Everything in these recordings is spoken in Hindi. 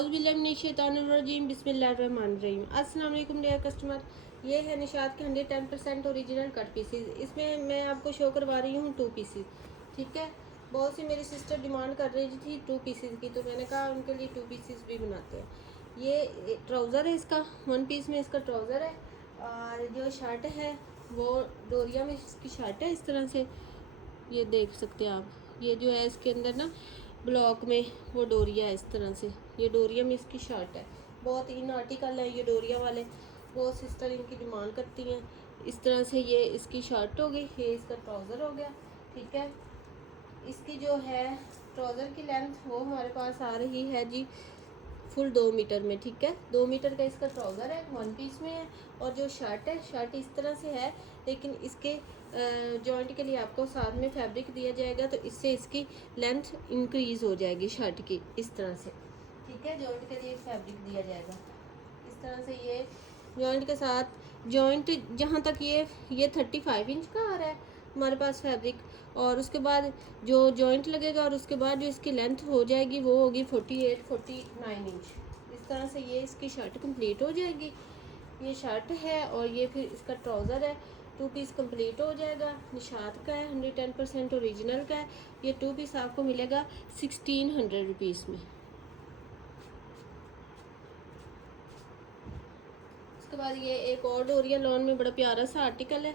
औज़ुबिल्लाहिमिनश्शैतानिर्रजीम बिस्मिल्लाहिर्रहमानिर्रहीम। अस्सलाम वालेकुम डियर कस्टमर, ये है निशात के 110% ओरिजिनल कट पीसीज। इसमें मैं आपको शो करवा रही हूँ 2 पीसीज, ठीक है। बहुत सी मेरी सिस्टर डिमांड कर रही थी 2 पीसीज की, तो मैंने कहा उनके लिए 2 पीसीज भी बनाते हैं। ये ट्राउज़र है इसका, 1 पीस में इसका ट्राउज़र है, और जो शर्ट है वो डोरिया में इसकी शर्ट है। इस तरह से ये देख सकते हैं आप, ये जो है इसके अंदर ना ब्लॉक में वो डोरिया है। इस तरह से ये डोरिया में इसकी शर्ट है। बहुत इन आर्टिकल है ये डोरिया वाले, बहुत सिस्टर इनकी डिमांड करती हैं। इस तरह से ये इसकी शर्ट हो गई, ये इसका ट्राउज़र हो गया, ठीक है। इसकी जो है ट्राउज़र की लेंथ वो हमारे पास आ रही है जी फुल 2 मीटर में, ठीक है। 2 मीटर का इसका ट्राउज़र है, 1 पीस में है। और जो शर्ट है, शर्ट इस तरह से है, लेकिन इसके जॉइंट के लिए आपको साथ में फैब्रिक दिया जाएगा, तो इससे इसकी लेंथ इंक्रीज़ हो जाएगी शर्ट की, इस तरह से, ठीक है। जॉइंट के लिए फैब्रिक दिया जाएगा इस तरह से। ये जॉइंट के साथ जॉइंट जहाँ तक ये 35 इंच का आ रहा है हमारे पास फैब्रिक, और उसके बाद जो जॉइंट लगेगा और उसके बाद जो इसकी लेंथ हो जाएगी वो होगी 48-49 इंच। इस तरह से ये इसकी शर्ट कंप्लीट हो जाएगी। ये शर्ट है और ये फिर इसका ट्राउज़र है। 2 पीस कंप्लीट हो जाएगा। निशात का है, 110% ओरिजिनल का है। ये 2 पीस आपको मिलेगा 1600 रुपीज़ में। उसके बाद ये एक और डोरिया लॉन में बड़ा प्यारा सा आर्टिकल है।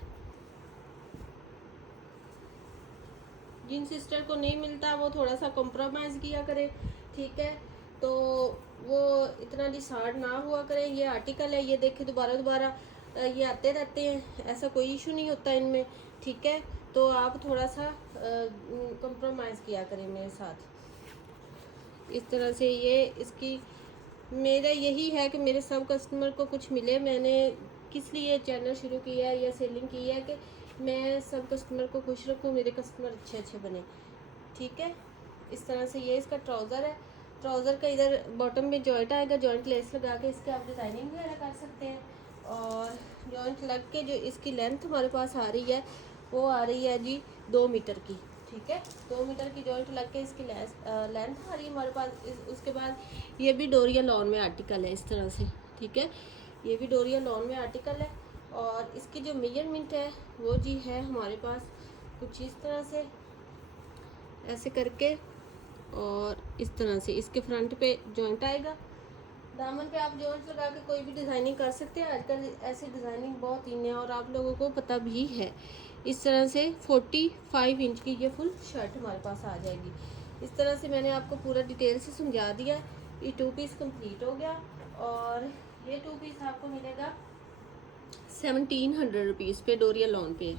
जिन सिस्टर को नहीं मिलता वो थोड़ा सा कॉम्प्रोमाइज़ किया करे, ठीक है। तो वो इतना डिसार्ड ना हुआ करे। ये आर्टिकल है, ये देखे दोबारा ये आते रहते हैं, ऐसा कोई इशू नहीं होता इनमें, ठीक है। तो आप थोड़ा सा कॉम्प्रोमाइज़ किया करें मेरे साथ। इस तरह से ये इसकी मेरा यही है कि मेरे सब कस्टमर को कुछ मिले। मैंने किस लिए चैनल शुरू किया है या सेलिंग की है कि मैं सब कस्टमर को खुश रखूं, मेरे कस्टमर अच्छे बने, ठीक है। इस तरह से ये इसका ट्राउज़र है। ट्राउज़र का इधर बॉटम में जॉइंट आएगा, जॉइंट लेस लगा के इसके आप डिज़ाइनिंग वगैरह कर सकते हैं। और जॉइंट लग के जो इसकी लेंथ हमारे पास आ रही है वो आ रही है जी 2 मीटर की, ठीक है। 2 मीटर की जॉइंट लग के इसकी लेंथ आ रही है हमारे पास। उसके बाद ये भी डोरिया लॉन में आर्टिकल है इस तरह से, ठीक है। ये भी डोरिया लॉन में आर्टिकल है। और इसकी जो मेजरमेंट है वो जी है हमारे पास कुछ इस तरह से, ऐसे करके, और इस तरह से इसके फ्रंट पे जॉइंट आएगा। दामन पे आप जॉइंट लगा के कोई भी डिज़ाइनिंग कर सकते हैं। आजकल ऐसी डिज़ाइनिंग बहुत इन है और आप लोगों को पता भी है। इस तरह से 45 इंच की ये फुल शर्ट हमारे पास आ जाएगी। इस तरह से मैंने आपको पूरा डिटेल से समझा दिया। ये 2 पीस कंप्लीट हो गया और ये 2 पीस आपको मिलेगा 1700 रुपीज़ पे, डोरिया लॉन पे।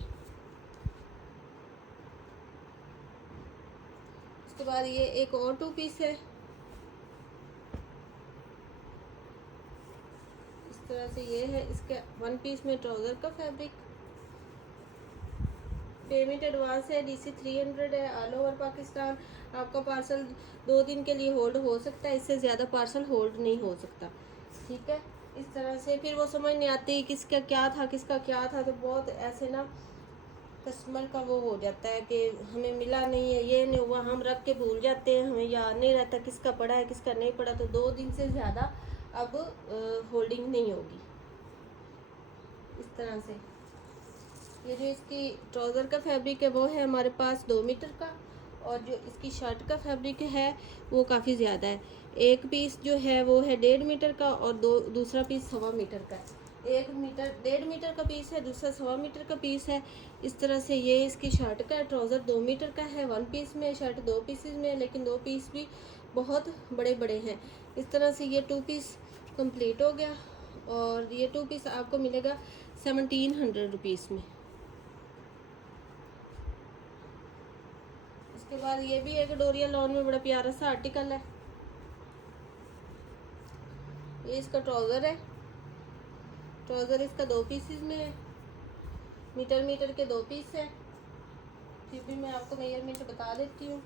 उसके बाद ये एक और 2 पीस है। इस तरह से ये है, इसके 1 पीस में ट्राउज़र का फैब्रिक। पेमेंट एडवांस है, DC 300 है। ऑल ओवर पाकिस्तान आपका पार्सल 2 दिन के लिए होल्ड हो सकता है, इससे ज़्यादा पार्सल होल्ड नहीं हो सकता, ठीक है। इस तरह से फिर वो समझ नहीं आती किसका क्या था किसका क्या था, तो बहुत ऐसे ना कस्टमर का वो हो जाता है कि हमें मिला नहीं है, ये नहीं हुआ, हम रख के भूल जाते हैं, हमें याद नहीं रहता किसका पड़ा है किसका नहीं पड़ा। तो 2 दिन से ज़्यादा अब होल्डिंग नहीं होगी। इस तरह से ये जो इसकी ट्राउज़र का फैब्रिक है वो है हमारे पास 2 मीटर का, और जो इसकी शर्ट का फैब्रिक है वो काफ़ी ज़्यादा है। एक पीस जो है वो है 1.5 मीटर का और दूसरा पीस 1.25 मीटर का है। 1 मीटर 1.5 मीटर का पीस है, दूसरा 1.25 मीटर का पीस है। इस तरह से ये इसकी शर्ट का ट्राउज़र 2 मीटर का है, 1 पीस में, शर्ट 2 पीसेस में, लेकिन 2 पीस भी बहुत बड़े हैं। इस तरह से ये 2 पीस कंप्लीट हो गया और ये 2 पीस आपको मिलेगा 1700 रुपीज़ में। उसके बाद ये भी एक डोरिया लॉन में बड़ा प्यारा सा आर्टिकल है। ये इसका ट्राउज़र है। ट्राउज़र इसका 2 पीसेस में है, मीटर के 2 पीस है। फिर भी मैं आपको मेजरमेंट बता देती हूँ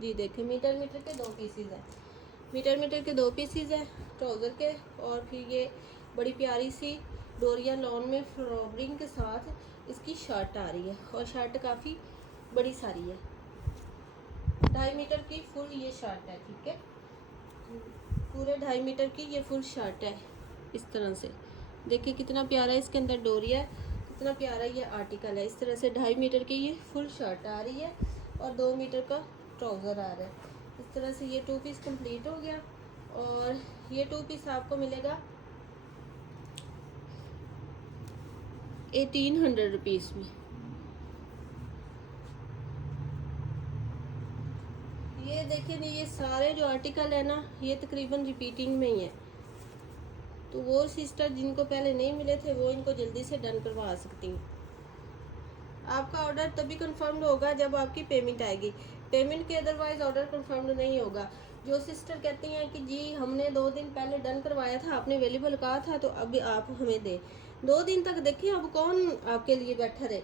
जी। देखें, मीटर के 2 पीसेस है, मीटर के 2 पीसेस है ट्राउज़र के। और फिर ये बड़ी प्यारी सी डोरिया लॉन में फ्लोरिंग के साथ इसकी शर्ट आ रही है, और शर्ट काफ़ी बड़ी सारी है, 2.5 मीटर की फुल ये शर्ट है, ठीक है। पूरे 2.5 मीटर की ये फुल शर्ट है। इस तरह से देखिए कितना प्यारा इसके अंदर डोरिया है, कितना प्यारा ये आर्टिकल है। इस तरह से 2.5 मीटर की ये फुल शर्ट आ रही है और 2 मीटर का ट्राउज़र आ रहा है। इस तरह से ये 2 पीस कंप्लीट हो गया और ये 2 पीस आपको मिलेगा 1800 रुपीज़ में। ये देखिए नहीं, ये सारे जो आर्टिकल है ना ये तकरीबन रिपीटिंग में ही है, तो वो सिस्टर जिनको पहले नहीं मिले थे वो इनको जल्दी से डन करवा सकती हैं। आपका ऑर्डर तभी कंफर्म होगा जब आपकी पेमेंट आएगी, पेमेंट के अदरवाइज ऑर्डर कंफर्म नहीं होगा। जो सिस्टर कहती हैं कि जी हमने 2 दिन पहले डन करवाया था, आपने अवेलेबल कहा था तो अभी आप हमें दें, 2 दिन तक देखिए अब कौन आपके लिए बैठा रहे।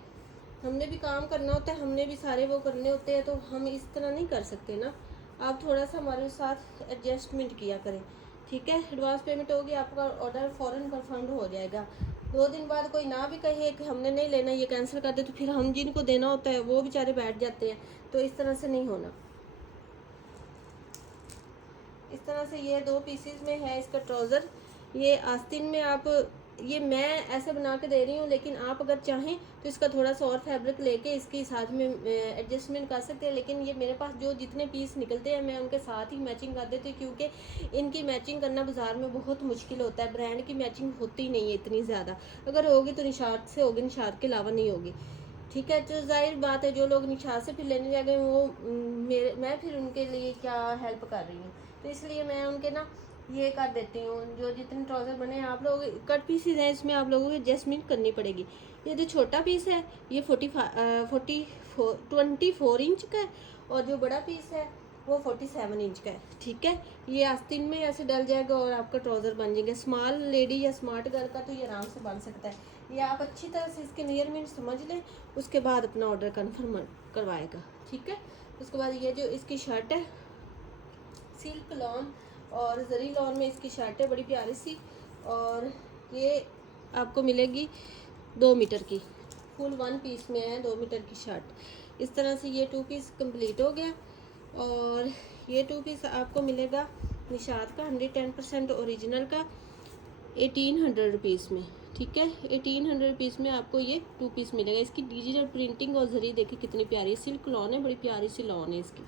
हमने भी काम करना होता है, हमने भी सारे वो करने होते हैं, तो हम इस तरह नहीं कर सकते ना। आप थोड़ा सा हमारे साथ एडजस्टमेंट किया करें, ठीक है। एडवांस पेमेंट होगी, आपका ऑर्डर फ़ौरन कंफर्म हो जाएगा। 2 दिन बाद कोई ना भी कहे कि हमने नहीं लेना, ये कैंसिल कर दे, तो फिर हम जिनको देना होता है वो बेचारे बैठ जाते हैं, तो इस तरह से नहीं होना। इस तरह से ये 2 पीसेस में है इसका ट्राउज़र। ये आस्तीन में आप, ये मैं ऐसे बना के दे रही हूँ, लेकिन आप अगर चाहें तो इसका थोड़ा सा और फैब्रिक लेके इसके साथ में एडजस्टमेंट कर सकते हैं। लेकिन ये मेरे पास जो जितने पीस निकलते हैं मैं उनके साथ ही मैचिंग कर देती हूँ, क्योंकि इनकी मैचिंग करना बाज़ार में बहुत मुश्किल होता है। ब्रांड की मैचिंग होती नहीं है इतनी ज़्यादा, अगर होगी तो निशात से होगी, निशात के अलावा नहीं होगी, ठीक है। तो जाहिर बात है जो लोग निशात से फिर लेने जा गए वो मैं फिर उनके लिए क्या हेल्प कर रही हूँ, तो इसलिए मैं उनके ना ये कर देती हूँ। जो जितने ट्राउज़र बने हैं, आप लोग कट पीसेज हैं, इसमें आप लोगों को एडजस्टमेंट करनी पड़ेगी। ये जो छोटा पीस है ये 24 इंच का है और जो बड़ा पीस है वो 47 इंच का है, ठीक है। ये आस्तीन में ऐसे डल जाएगा और आपका ट्राउज़र बन जाएगा। स्मॉल लेडी या स्मार्ट गर्ल का तो ये आराम से बन सकता है। ये आप अच्छी तरह से इसके मेजरमेंट समझ लें, उसके बाद अपना ऑर्डर कन्फर्म करवाएगा, ठीक है। उसके बाद ये जो इसकी शर्ट है सिल्क लॉन और जरी लॉन में इसकी शर्ट है, बड़ी प्यारी सी, और ये आपको मिलेगी 2 मीटर की, फुल 1 पीस में है 2 मीटर की शर्ट। इस तरह से ये 2 पीस कंप्लीट हो गया और ये 2 पीस आपको मिलेगा निशात का 110% ओरिजिनल का 1800 रुपीज़ में, ठीक है। 1800 रुपीज़ में आपको ये 2 पीस मिलेगा। इसकी डिजिटल प्रिंटिंग और जरी देखिए कितनी प्यारी, सिल्क लॉन है, बड़ी प्यारी सी लॉन है इसकी।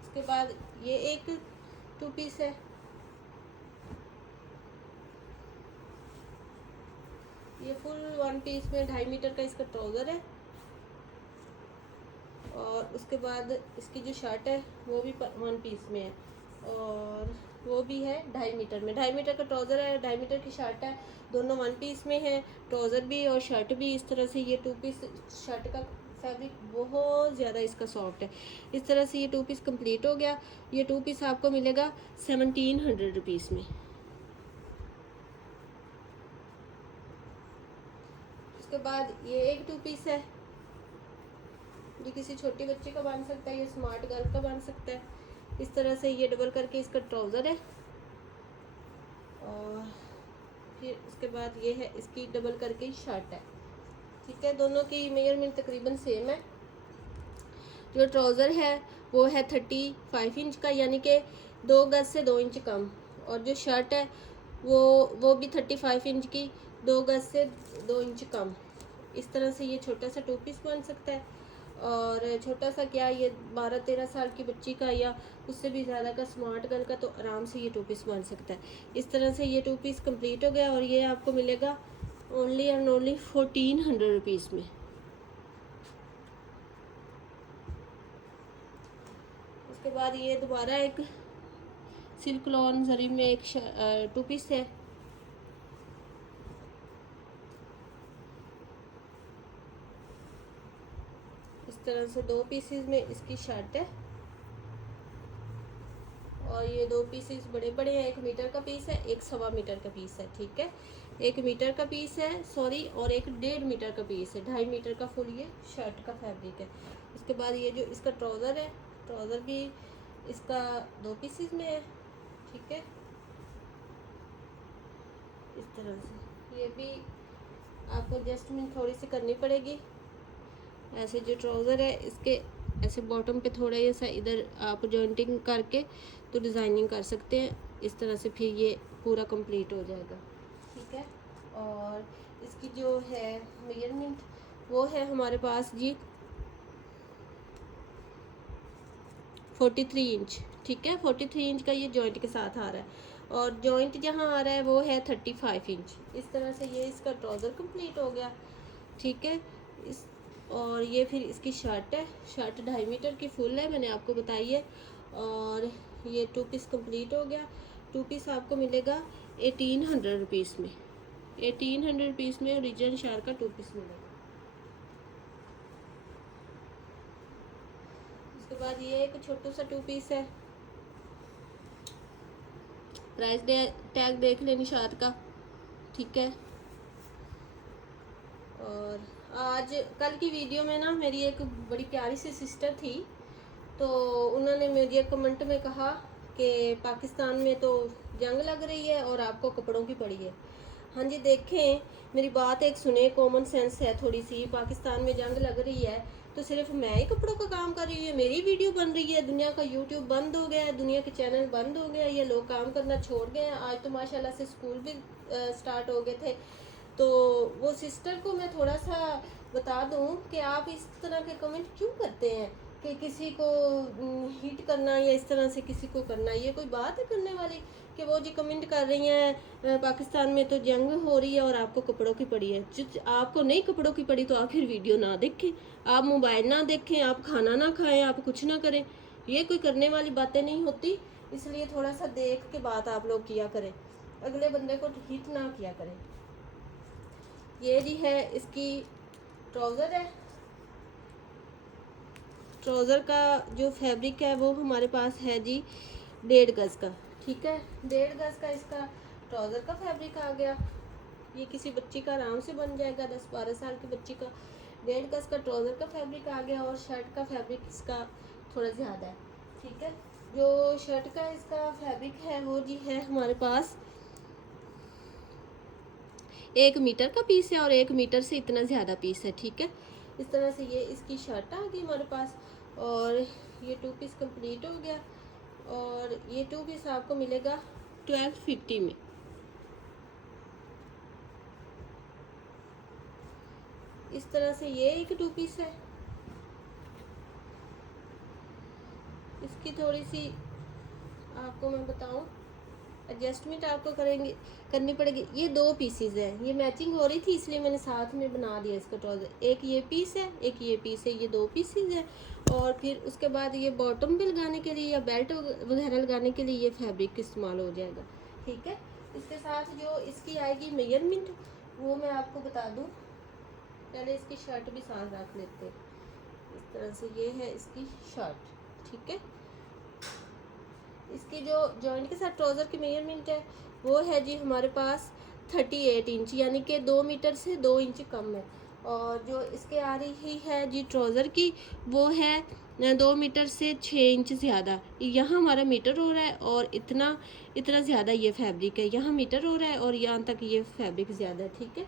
उसके बाद ये एक 2 पीस है, ये फुल 1 पीस में 2.5 मीटर का इसका ट्राउज़र है और उसके बाद इसकी जो शर्ट है वो भी 1 पीस में है और वो भी है 2.5 मीटर में। 2.5 मीटर का ट्राउज़र है, 2.5 मीटर की शर्ट है, दोनों 1 पीस में है, ट्राउज़र भी और शर्ट भी। इस तरह से ये 2 पीस, शर्ट का फैब्रिक बहुत ज़्यादा इसका सॉफ्ट है। इस तरह से ये 2 पीस कंप्लीट हो गया। ये 2 पीस आपको मिलेगा 1700 रुपीज़ में। उसके बाद ये एक 2 पीस है, ये किसी छोटी बच्ची का बन सकता है, ये स्मार्ट गर्ल का बन सकता है। इस तरह से ये डबल करके इसका ट्राउज़र है और फिर उसके बाद ये है इसकी डबल करके शर्ट है, ठीक है। दोनों की मेजरमेंट तकरीबन सेम है। जो ट्राउज़र है वो है 35 इंच का, यानी कि 2 गज से 2 इंच कम, और जो शर्ट है वो भी 35 इंच की, 2 गज से 2 इंच कम। इस तरह से ये छोटा सा 2 पीस बन सकता है। और छोटा सा क्या, ये 12-13 साल की बच्ची का या उससे भी ज़्यादा का स्मार्ट गर्ल का तो आराम से ये 2 पीस बन सकता है। इस तरह से ये 2 पीस कंप्लीट हो गया और ये आपको मिलेगा ओनली एंड ओनली 1400 रुपीज़ में। उसके बाद ये दोबारा एक सिल्क लॉन जरी में एक 2 पीस है, इस तरह से 2 पीसेस में इसकी शर्ट है और ये 2 पीसेस बड़े बड़े हैं, 1 मीटर का पीस है, एक 1.25 मीटर का पीस है, ठीक है। 1 मीटर का पीस है सॉरी, और एक 1.5 मीटर का पीस है, 2.5 मीटर का फुल ये शर्ट का फैब्रिक है। उसके बाद ये जो इसका ट्राउज़र है, ट्राउज़र भी इसका 2 पीसेस में है, ठीक है। इस तरह से ये भी आपको एडजस्टमेंट थोड़ी सी करनी पड़ेगी। ऐसे जो ट्राउज़र है इसके ऐसे बॉटम पे थोड़ा ये सा इधर आप जॉइंटिंग करके तो डिज़ाइनिंग कर सकते हैं। इस तरह से फिर ये पूरा कंप्लीट हो जाएगा, ठीक है। और इसकी जो है मेजरमेंट वो है हमारे पास जी 43 इंच, ठीक है। 43 इंच का ये जॉइंट के साथ आ रहा है और जॉइंट जहाँ आ रहा है वो है 35 इंच। इस तरह से ये इसका ट्राउज़र कंप्लीट हो गया, ठीक है। इस और ये फिर इसकी शर्ट है, शर्ट 2.5 मीटर की फुल है, मैंने आपको बताई है। और ये 2 पीस कंप्लीट हो गया। 2 पीस आपको मिलेगा 1800 रुपीज़ में, 1800 रुपीज़ में ओरिजिनल शार का 2 पीस मिलेगा। उसके बाद ये एक छोटू सा 2 पीस है, प्राइस टैग देख लें निशात का, ठीक है। और आज कल की वीडियो में ना मेरी एक बड़ी प्यारी सी सिस्टर थी, तो उन्होंने मुझे कमेंट में कहा कि पाकिस्तान में तो जंग लग रही है और आपको कपड़ों की पड़ी है। हाँ जी, देखें मेरी बात एक सुने, कॉमन सेंस है थोड़ी सी। पाकिस्तान में जंग लग रही है तो सिर्फ मैं ही कपड़ों का काम कर रही हूँ, मेरी वीडियो बन रही है, दुनिया का यूट्यूब बंद हो गया है, दुनिया के चैनल बंद हो गया, ये लोग काम करना छोड़ गए हैं। आज तो माशाल्लाह से स्कूल भी स्टार्ट हो गए थे। तो वो सिस्टर को मैं थोड़ा सा बता दूं कि आप इस तरह के कमेंट क्यों करते हैं कि किसी को हिट करना या इस तरह से किसी को करना, ये कोई बात है करने वाली? कि वो जी कमेंट कर रही हैं पाकिस्तान में तो जंग हो रही है और आपको कपड़ों की पड़ी है। आपको नहीं कपड़ों की पड़ी तो आप फिर वीडियो ना देखें, आप मोबाइल ना देखें, आप खाना ना खाएं, आप कुछ ना करें। ये कोई करने वाली बातें नहीं होती। इसलिए थोड़ा सा देख के बात आप लोग किया करें, अगले बंदे को हिट ना किया करें। ये जी है इसकी ट्राउज़र है। ट्राउज़र का जो फैब्रिक है वो हमारे पास है जी 1.5 गज का, ठीक है। 1.5 गज का इसका ट्राउज़र का फैब्रिक आ गया। ये किसी बच्ची का आराम से बन जाएगा, 10-12 साल की बच्ची का 1.5 गज का ट्राउज़र का फैब्रिक आ गया। और शर्ट का फैब्रिक इसका थोड़ा ज़्यादा है, ठीक है। जो शर्ट का इसका फैब्रिक है वो जी है हमारे पास 1 मीटर का पीस है और 1 मीटर से इतना ज़्यादा पीस है, ठीक है। इस तरह से ये इसकी शर्ट आ गई हमारे पास और ये 2 पीस कंप्लीट हो गया। और ये 2 पीस आपको मिलेगा 1250 में। इस तरह से ये एक 2 पीस है। इसकी थोड़ी सी आपको मैं बताऊं एडजस्टमेंट आपको करनी पड़ेगी। ये 2 पीसीज है, ये मैचिंग हो रही थी इसलिए मैंने साथ में बना दिया इसका ट्राउज़र। एक ये पीस है, एक ये पीस है, ये 2 पीसीज है। और फिर उसके बाद ये बॉटम भी लगाने के लिए या बेल्ट वगैरह लगाने के लिए ये फैब्रिक इस्तेमाल हो जाएगा, ठीक है। इसके साथ जो इसकी आएगी मेजरमेंट वो मैं आपको बता दूँ। पहले इसकी शर्ट भी साथ रख लेते हैं। इस तरह से ये है इसकी शर्ट, ठीक है। इसकी जो जॉइंट के साथ ट्राउज़र की मेजरमेंट है वो है जी हमारे पास 38 इंच, यानी कि 2 मीटर से 2 इंच कम है। और जो इसके आ रही है जी ट्राउज़र की वो है 2 मीटर से 6 इंच ज़्यादा। यहाँ हमारा मीटर हो रहा है और इतना इतना ज़्यादा ये फैब्रिक है, यहाँ मीटर हो रहा है और यहाँ तक ये फैब्रिक ज़्यादा है, ठीक है।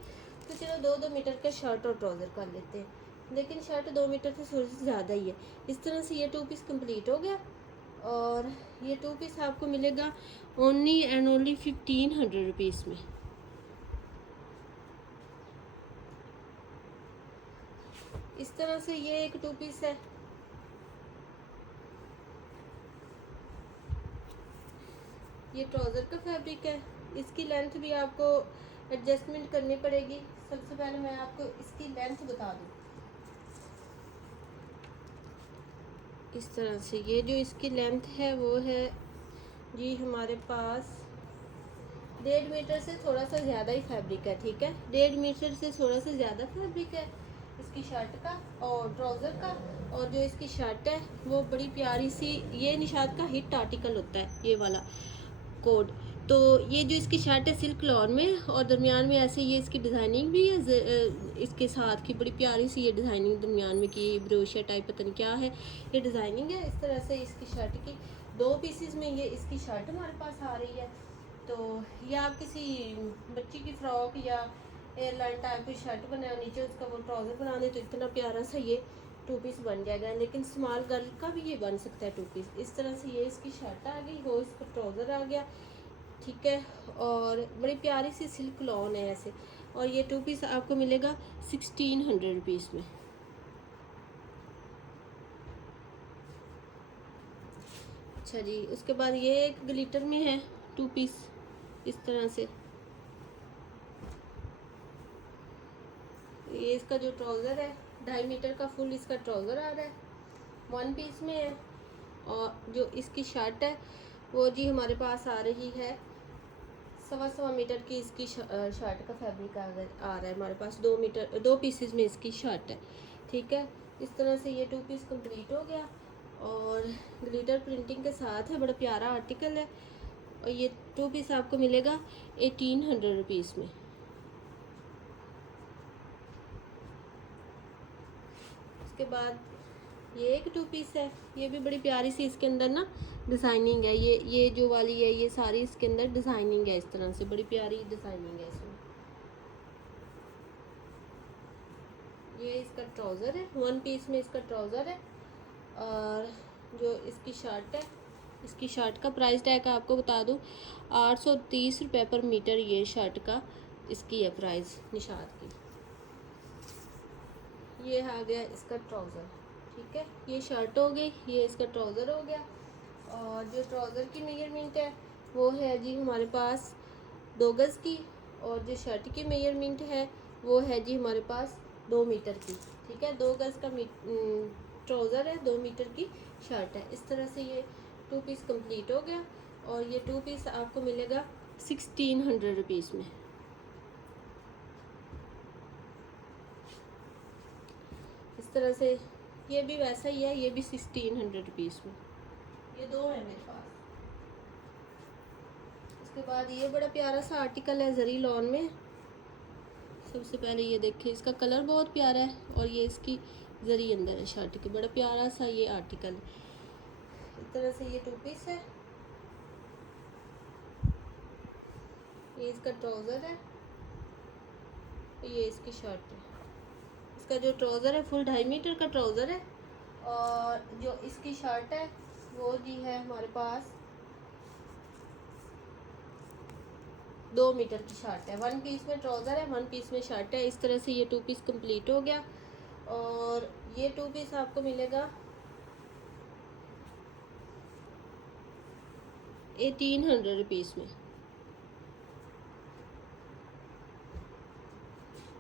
तो चलो 2-2 मीटर का शर्ट और ट्राउज़र कर लेते हैं, लेकिन शर्ट 2 मीटर से थोड़ी सी ज़्यादा ही है। इस तरह से ये 2 पीस कंप्लीट हो गया। और ये 2 पीस आपको मिलेगा ओनली एंड ओनली 1500 रुपीज़ में। इस तरह से ये एक 2 पीस है। ये ट्राउज़र का फैब्रिक है। इसकी लेंथ भी आपको एडजस्टमेंट करनी पड़ेगी। सबसे पहले मैं आपको इसकी लेंथ बता दूँ। इस तरह से ये जो इसकी लेंथ है वो है जी हमारे पास 1.5 मीटर से थोड़ा सा ज़्यादा ही फैब्रिक है, ठीक है। 1.5 मीटर से थोड़ा सा ज़्यादा फैब्रिक है इसकी शर्ट का और ट्राउज़र का। और जो इसकी शर्ट है वो बड़ी प्यारी सी, ये निशात का हिट आर्टिकल होता है ये वाला कोड। तो ये जो इसकी शर्ट है सिल्क लॉन में और दरमियान में ऐसे ये इसकी डिज़ाइनिंग भी है इसके साथ की, बड़ी प्यारी सी ये डिज़ाइनिंग दरमियान में की, ब्रोशिया टाइप पता नहीं क्या है ये डिज़ाइनिंग है। इस तरह से इसकी शर्ट की 2 पीसेस में ये इसकी शर्ट हमारे पास आ रही है। तो ये आप किसी बच्ची की फ्रॉक या एयरलाइन टाइप की शर्ट बनाए नीचे उसका वो ट्राउज़र बना दे तो इतना प्यारा सा ये टू पीस बन जाएगा, लेकिन स्मॉल गर्ल का भी ये बन सकता है टू पीस। इस तरह से ये इसकी शर्ट आ गई, वो इसका ट्राउज़र आ गया, ठीक है। और बड़ी प्यारी सी सिल्क लॉन है ऐसे, और ये टू पीस आपको मिलेगा 1600 रुपीज़ में। अच्छा जी, उसके बाद ये एक ग्लिटर में है टू पीस इस तरह से। ये इसका जो ट्राउज़र है 2.5 मीटर का फुल इसका ट्राउज़र आ रहा है, वन पीस में है। और जो इसकी शर्ट है वो जी हमारे पास आ रही है 1.25 मीटर की इसकी शर्ट का फैब्रिक आ रहा है हमारे पास, 2 पीसेस में इसकी शर्ट है, ठीक है। इस तरह से ये टू पीस कंप्लीट हो गया और ग्लिटर प्रिंटिंग के साथ है, बड़ा प्यारा आर्टिकल है। और ये टू पीस आपको मिलेगा 1800 रुपीज़ में। उसके बाद ये एक टू पीस है, ये भी बड़ी प्यारी सी इसके अंदर ना डिज़ाइनिंग है। ये जो वाली है ये सारी इसके अंदर डिज़ाइनिंग है, इस तरह से बड़ी प्यारी डिज़ाइनिंग है इसमें। ये इसका ट्राउज़र है, वन पीस में इसका ट्राउज़र है। और जो इसकी शर्ट है, इसकी शर्ट का प्राइस टैग आपको बता दूँ 830 रुपये पर मीटर ये शर्ट का इसकी है प्राइस निशात की। ये आ गया इसका ट्राउज़र, ठीक है। ये शर्ट हो गई, ये इसका ट्राउज़र हो गया। और जो ट्राउज़र की मेजरमेंट है वो है जी हमारे पास 2 गज़ की, और जो शर्ट की मेजरमेंट है वो है जी हमारे पास 2 मीटर की, ठीक है। 2 गज़ का ट्राउज़र है, 2 मीटर की शर्ट है। इस तरह से ये टू पीस कंप्लीट हो गया और ये टू पीस आपको मिलेगा 1600 रुपीज़ में। इस तरह से ये भी वैसा ही है, ये भी 1600 रुपीज़ में। ये दो है मेरे पास। उसके बाद ये बड़ा प्यारा सा आर्टिकल है जरी लॉन में। सबसे पहले ये देखिए, इसका कलर बहुत प्यारा है और ये इसकी जरी अंदर है शर्ट की, बड़ा प्यारा सा ये आर्टिकल है। इस तरह से ये टू पीस है, ये इसका ट्राउज़र है, ये इसकी शर्ट है। इसका जो ट्राउज़र है फुल 2.5 मीटर का ट्राउज़र है, और जो इसकी शर्ट है वो जी है हमारे पास 2 मीटर की शर्ट है। वन पीस में ट्राउज़र है, वन पीस में शर्ट है। इस तरह से ये टू पीस कंप्लीट हो गया और ये टू पीस आपको मिलेगा 1800 रुपीज़ में।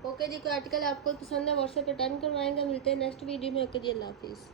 ओके जी, कोई आर्टिकल आपको पसंद है व्हाट्सएप पे टाइम करवाएंगे। मिलते हैं नेक्स्ट वीडियो में। ओके जी, अल्लाह हाफिज़।